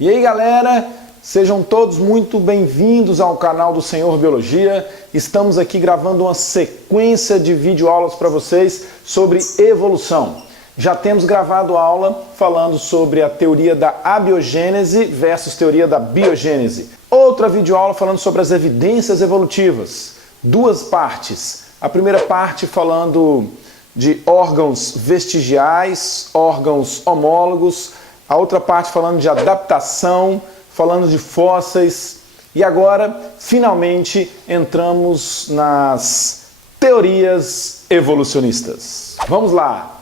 E aí galera, sejam todos muito bem-vindos ao canal do Senhor Biologia. Estamos aqui gravando uma sequência de videoaulas para vocês sobre evolução. Já temos gravado aula falando sobre a teoria da abiogênese versus teoria da biogênese. Outra videoaula falando sobre as evidências evolutivas. Duas partes. A primeira parte falando de órgãos vestigiais, órgãos homólogos. A outra parte falando de adaptação, falando de fósseis. E agora, finalmente, entramos nas teorias evolucionistas. Vamos lá!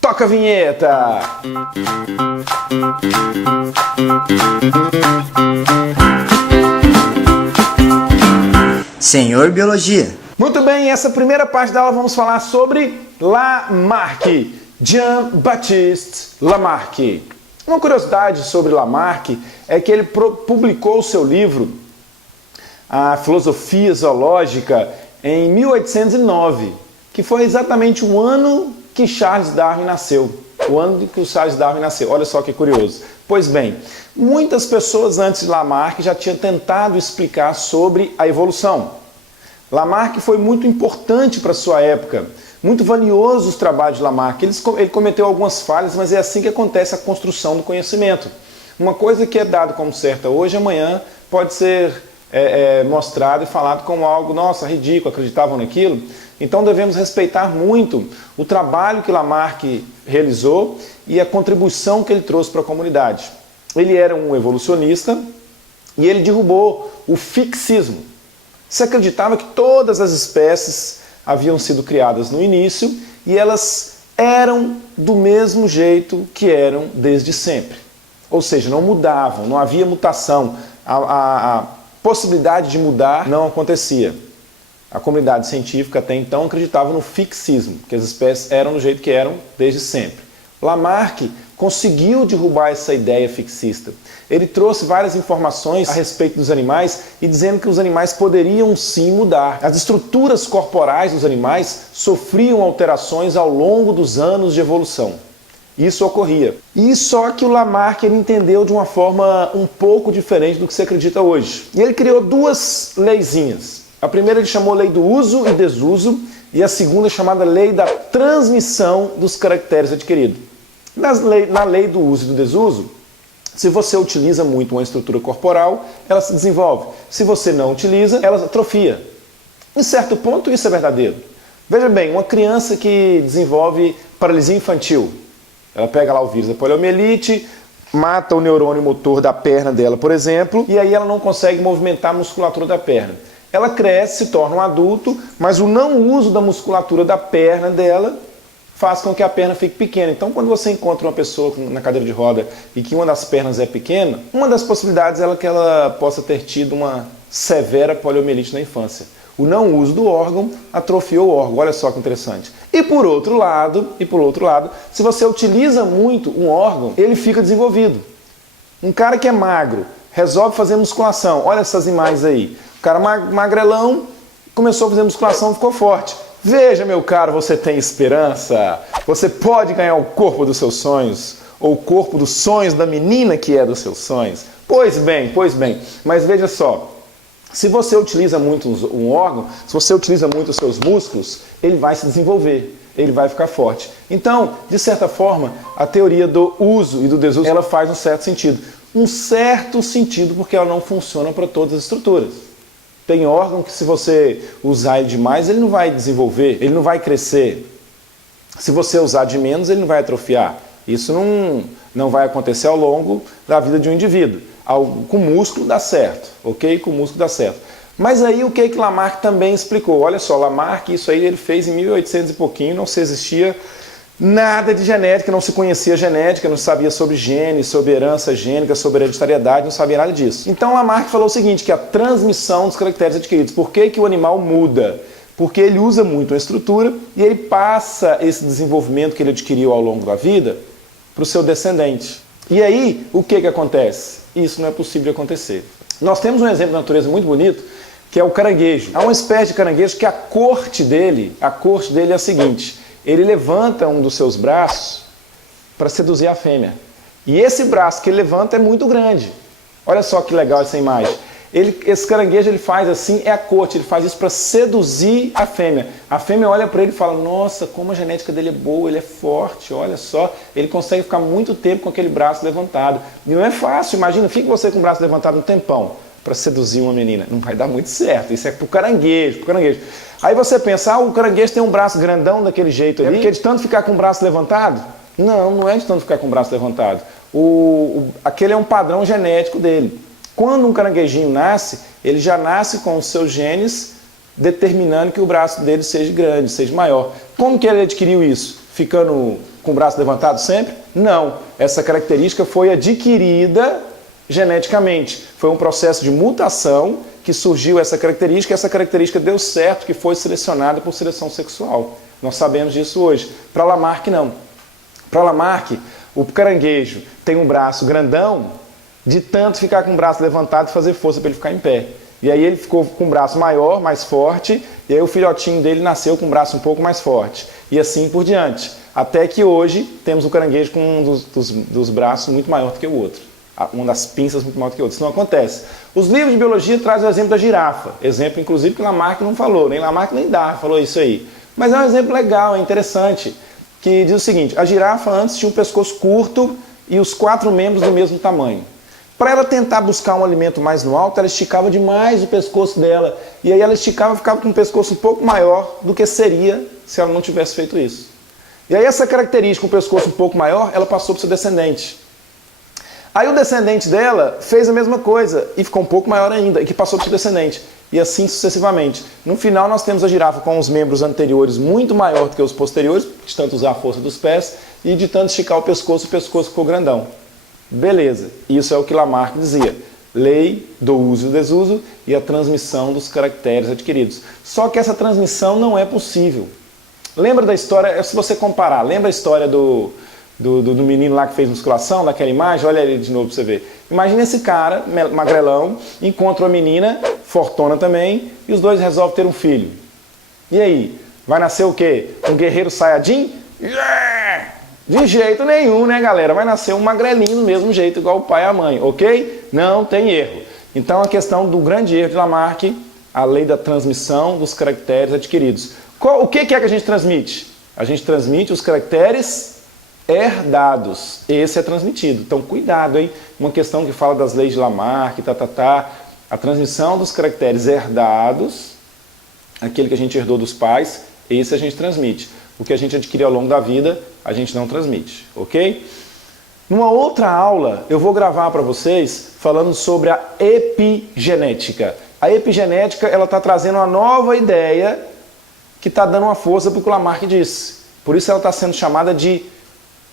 Toca a vinheta! Senhor Biologia. Muito bem, essa primeira parte da aula vamos falar sobre Lamarck, Jean-Baptiste Lamarck. Uma curiosidade sobre Lamarck é que ele publicou o seu livro, A Filosofia Zoológica, em 1809, que foi exatamente o ano que Charles Darwin nasceu. O ano que o Charles Darwin nasceu. Olha só que curioso. Pois bem, muitas pessoas antes de Lamarck já tinham tentado explicar sobre a evolução. Lamarck foi muito importante para a sua época, muito valioso os trabalhos de Lamarck. Ele cometeu algumas falhas, mas é assim que acontece a construção do conhecimento. Uma coisa que é dada como certa hoje, amanhã pode ser mostrado e falado como algo, nossa, ridículo, acreditavam naquilo. Então devemos respeitar muito o trabalho que Lamarck realizou e a contribuição que ele trouxe para a comunidade. Ele era um evolucionista e ele derrubou o fixismo. Se acreditava que todas as espécies haviam sido criadas no início e elas eram do mesmo jeito que eram desde sempre. Ou seja, não mudavam, não havia mutação. A possibilidade de mudar não acontecia. A comunidade científica até então acreditava no fixismo, que as espécies eram do jeito que eram desde sempre. Lamarck conseguiu derrubar essa ideia fixista. Ele trouxe várias informações a respeito dos animais e dizendo que os animais poderiam sim mudar. As estruturas corporais dos animais sofriam alterações ao longo dos anos de evolução. Isso ocorria. E só que o Lamarck ele entendeu de uma forma um pouco diferente do que se acredita hoje. E ele criou duas leizinhas. A primeira ele chamou Lei do Uso e Desuso e a segunda chamada Lei da Transmissão dos Caracteres Adquiridos. Na lei do uso e do desuso, se você utiliza muito uma estrutura corporal, ela se desenvolve. Se você não utiliza, ela atrofia. Em certo ponto, isso é verdadeiro. Veja bem, uma criança que desenvolve paralisia infantil, ela pega lá o vírus da poliomielite, mata o neurônio motor da perna dela, por exemplo, e aí ela não consegue movimentar a musculatura da perna. Ela cresce, se torna um adulto, mas o não uso da musculatura da perna dela faz com que a perna fique pequena. Então, quando você encontra uma pessoa na cadeira de roda e que uma das pernas é pequena, uma das possibilidades é que ela possa ter tido uma severa poliomielite na infância. O não uso do órgão atrofiou o órgão. Olha só que interessante. E por outro lado, se você utiliza muito um órgão, ele fica desenvolvido. Um cara que é magro, resolve fazer musculação. Olha essas imagens aí. O cara magrelão começou a fazer musculação e ficou forte. Veja, meu caro, você tem esperança. Você pode ganhar o corpo dos seus sonhos, ou o corpo dos sonhos da menina que é dos seus sonhos. Pois bem. Mas veja só, se você utiliza muito um órgão, se você utiliza muito os seus músculos, ele vai se desenvolver, ele vai ficar forte. Então, de certa forma, a teoria do uso e do desuso, ela faz um certo sentido. Um certo sentido porque ela não funciona para todas as estruturas. Tem órgão que se você usar ele demais, ele não vai desenvolver, ele não vai crescer. Se você usar de menos, ele não vai atrofiar. Isso não vai acontecer ao longo da vida de um indivíduo. Com músculo dá certo, ok? Com músculo dá certo. Mas aí o que Lamarck também explicou? Olha só, Lamarck, isso aí ele fez em 1800 e pouquinho, não se existia nada de genética, não se conhecia genética, não sabia sobre genes, sobre herança gênica, sobre hereditariedade, não sabia nada disso. Então Lamarck falou o seguinte, que a transmissão dos caracteres adquiridos. Por que o animal muda? Porque ele usa muito a estrutura e ele passa esse desenvolvimento que ele adquiriu ao longo da vida para o seu descendente. E aí, o que acontece? Isso não é possível de acontecer. Nós temos um exemplo da natureza muito bonito, que é o caranguejo. Há uma espécie de caranguejo que a corte dele é a seguinte: ele levanta um dos seus braços para seduzir a fêmea. E esse braço que ele levanta é muito grande. Olha só que legal essa imagem. Esse caranguejo ele faz assim, é a corte, ele faz isso para seduzir a fêmea. A fêmea olha para ele e fala, nossa, como a genética dele é boa, ele é forte, olha só. Ele consegue ficar muito tempo com aquele braço levantado. E não é fácil, imagina, fica você com o braço levantado um tempão para seduzir uma menina. Não vai dar muito certo, isso é pro caranguejo, pro caranguejo. Aí você pensa, o caranguejo tem um braço grandão daquele jeito ali, é porque de tanto ficar com o braço levantado? Não, não é de tanto ficar com o braço levantado. Aquele é um padrão genético dele. Quando um caranguejinho nasce, ele já nasce com os seus genes determinando que o braço dele seja grande, seja maior. Como que ele adquiriu isso? Ficando com o braço levantado sempre? Não. Essa característica foi adquirida geneticamente. Foi um processo de mutação que surgiu essa característica deu certo, que foi selecionada por seleção sexual. Nós sabemos disso hoje. Para Lamarck, não. Para Lamarck, o caranguejo tem um braço grandão, de tanto ficar com o braço levantado e fazer força para ele ficar em pé. E aí ele ficou com o braço maior, mais forte, e aí o filhotinho dele nasceu com o braço um pouco mais forte. E assim por diante. Até que hoje temos o caranguejo com um dos braços muito maior do que o outro. Uma das pinças muito maior do que o outro. Isso não acontece. Os livros de biologia trazem o exemplo da girafa. Exemplo, inclusive, que Lamarck não falou. Nem Lamarck nem Darwin falou isso aí. Mas é um exemplo legal, é interessante. Que diz o seguinte, a girafa antes tinha um pescoço curto e os 4 membros do mesmo tamanho. Para ela tentar buscar um alimento mais no alto, ela esticava demais o pescoço dela. E aí ela esticava e ficava com um pescoço um pouco maior do que seria se ela não tivesse feito isso. E aí essa característica, um pescoço um pouco maior, ela passou para o seu descendente. Aí o descendente dela fez a mesma coisa e ficou um pouco maior ainda, e que passou para o seu descendente. E assim sucessivamente. No final nós temos a girafa com os membros anteriores muito maior do que os posteriores, de tanto usar a força dos pés, e de tanto esticar o pescoço ficou grandão. Beleza, isso é o que Lamarck dizia. Lei do uso e desuso e a transmissão dos caracteres adquiridos. Só que essa transmissão não é possível. Lembra da história, se você comparar, lembra a história do menino lá que fez musculação, daquela imagem? Olha ele de novo para você ver. Imagina esse cara, magrelão, encontra uma menina, fortuna também, e os dois resolvem ter um filho. E aí, vai nascer o quê? Um guerreiro saiyajin? Yeah! De jeito nenhum, né, galera? Vai nascer um magrelinho do mesmo jeito, igual o pai e a mãe, ok? Não tem erro. Então, a questão do grande erro de Lamarck, a lei da transmissão dos caracteres adquiridos. O que é que a gente transmite? A gente transmite os caracteres herdados. Esse é transmitido. Então, cuidado, hein? Uma questão que fala das leis de Lamarck, a transmissão dos caracteres herdados, aquele que a gente herdou dos pais, esse a gente transmite. O que a gente adquiriu ao longo da vida, a gente não transmite, ok? Numa outra aula, eu vou gravar para vocês falando sobre a epigenética. A epigenética, ela está trazendo uma nova ideia que está dando uma força para o que o Lamarck disse. Por isso ela está sendo chamada de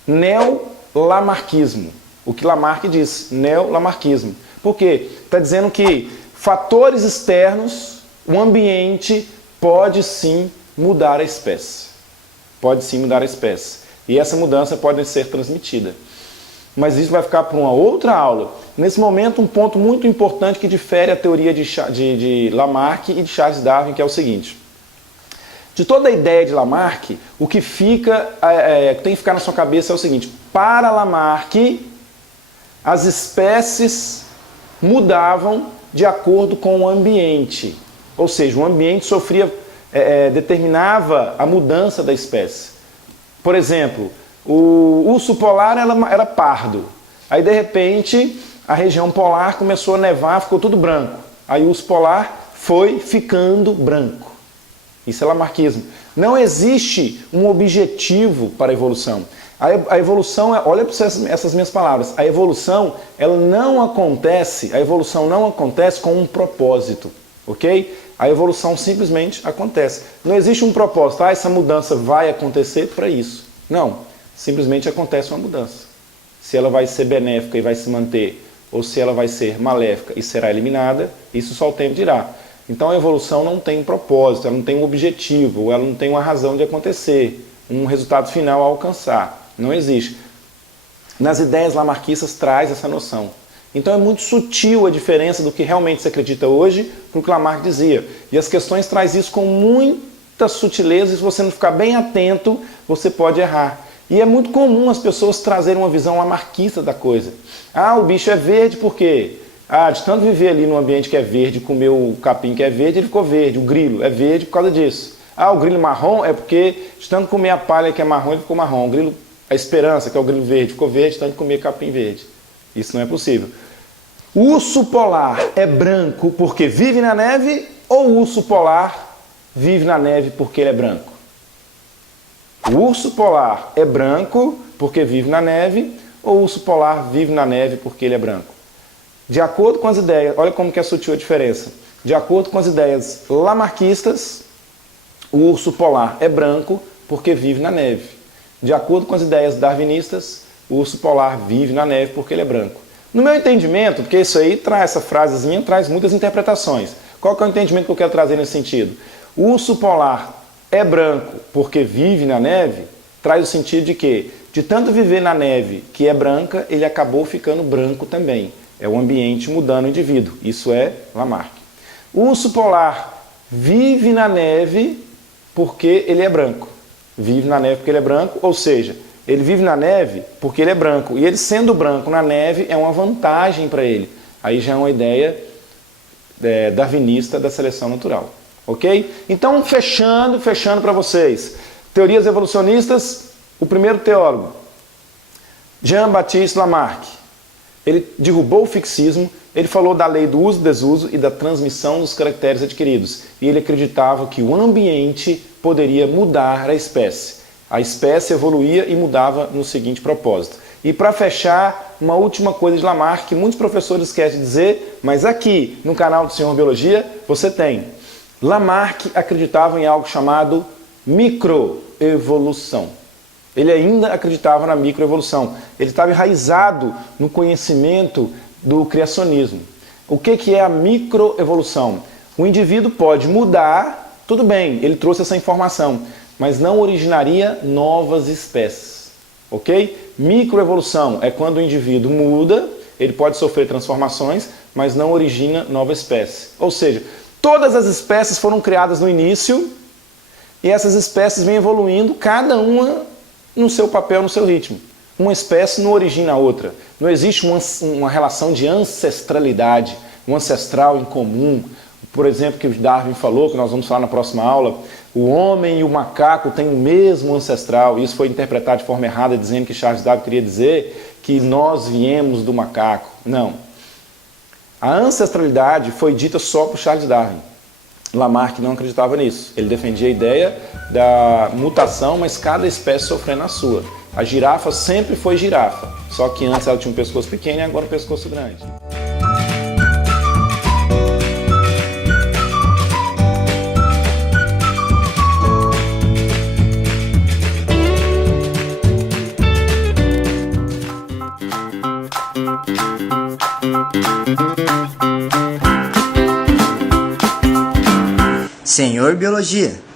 neo-lamarquismo. O que Lamarck disse, neo-lamarquismo. Por quê? Está dizendo que fatores externos, o ambiente, pode sim mudar a espécie. Pode sim mudar a espécie. E essa mudança pode ser transmitida. Mas isso vai ficar para uma outra aula. Nesse momento, um ponto muito importante que difere a teoria de Lamarck e de Charles Darwin, que é o seguinte. De toda a ideia de Lamarck, o que tem que ficar na sua cabeça é o seguinte. Para Lamarck, as espécies mudavam de acordo com o ambiente. Ou seja, o ambiente determinava a mudança da espécie. Por exemplo, o urso polar era pardo. Aí, de repente, a região polar começou a nevar, ficou tudo branco. Aí o urso polar foi ficando branco. Isso é lamarquismo. Não existe um objetivo para a evolução. A evolução, olha para essas minhas palavras, a evolução não acontece com um propósito, ok? A evolução simplesmente acontece. Não existe um propósito, essa mudança vai acontecer para isso. Não, simplesmente acontece uma mudança. Se ela vai ser benéfica e vai se manter, ou se ela vai ser maléfica e será eliminada, isso só o tempo dirá. Então a evolução não tem um propósito, ela não tem um objetivo, ela não tem uma razão de acontecer, um resultado final a alcançar. Não existe. Nas ideias lamarquistas traz essa noção. Então é muito sutil a diferença do que realmente se acredita hoje para o que Lamarck dizia. E as questões traz isso com muita sutileza, e se você não ficar bem atento, você pode errar. E é muito comum as pessoas trazerem uma visão lamarquista da coisa. Ah, o bicho é verde por quê? Ah, de tanto viver ali num ambiente que é verde, comer o capim que é verde, ele ficou verde. O grilo é verde por causa disso. Ah, o grilo marrom é porque de tanto comer a palha que é marrom, ele ficou marrom. O grilo, a esperança, que é o grilo verde, ficou verde de tanto comer capim verde. Isso não é possível. O urso polar é branco porque vive na neve ou o urso polar vive na neve porque ele é branco? O urso polar é branco porque vive na neve ou o urso polar vive na neve porque ele é branco? De acordo com as ideias, olha como que é sutil a diferença. De acordo com as ideias lamarquistas, o urso polar é branco porque vive na neve. De acordo com as ideias darwinistas, o urso polar vive na neve porque ele é branco. No meu entendimento, porque isso aí traz, essa frasezinha traz muitas interpretações. Qual que é o entendimento que eu quero trazer nesse sentido? O urso polar é branco porque vive na neve, traz o sentido de que, de tanto viver na neve que é branca, ele acabou ficando branco também. É o ambiente mudando o indivíduo. Isso é Lamarck. O urso polar vive na neve porque ele é branco. Vive na neve porque ele é branco, ou seja, ele vive na neve porque ele é branco. E ele sendo branco na neve é uma vantagem para ele. Aí já é uma ideia darwinista da seleção natural. Ok? Então, fechando para vocês. Teorias evolucionistas, o primeiro teólogo, Jean-Baptiste Lamarck. Ele derrubou o fixismo, ele falou da lei do uso e desuso e da transmissão dos caracteres adquiridos. E ele acreditava que o ambiente poderia mudar a espécie. A espécie evoluía e mudava no seguinte propósito. E para fechar, uma última coisa de Lamarck que muitos professores esquecem de dizer, mas aqui no canal do Senhor Biologia você tem. Lamarck acreditava em algo chamado microevolução. Ele ainda acreditava na microevolução. Ele estava enraizado no conhecimento do criacionismo. O que é a microevolução? O indivíduo pode mudar, tudo bem, ele trouxe essa informação, mas não originaria novas espécies. Ok? Microevolução é quando o indivíduo muda, ele pode sofrer transformações, mas não origina nova espécie. Ou seja, todas as espécies foram criadas no início e essas espécies vêm evoluindo, cada uma no seu papel, no seu ritmo. Uma espécie não origina a outra. Não existe uma relação de ancestralidade, um ancestral em comum. Por exemplo, que o Darwin falou, que nós vamos falar na próxima aula, o homem e o macaco têm o mesmo ancestral. Isso foi interpretado de forma errada, dizendo que Charles Darwin queria dizer que nós viemos do macaco. Não. A ancestralidade foi dita só por Charles Darwin. Lamarck não acreditava nisso. Ele defendia a ideia da mutação, mas cada espécie sofrendo a sua. A girafa sempre foi girafa, só que antes ela tinha um pescoço pequeno e agora um pescoço grande. Senhor Biologia.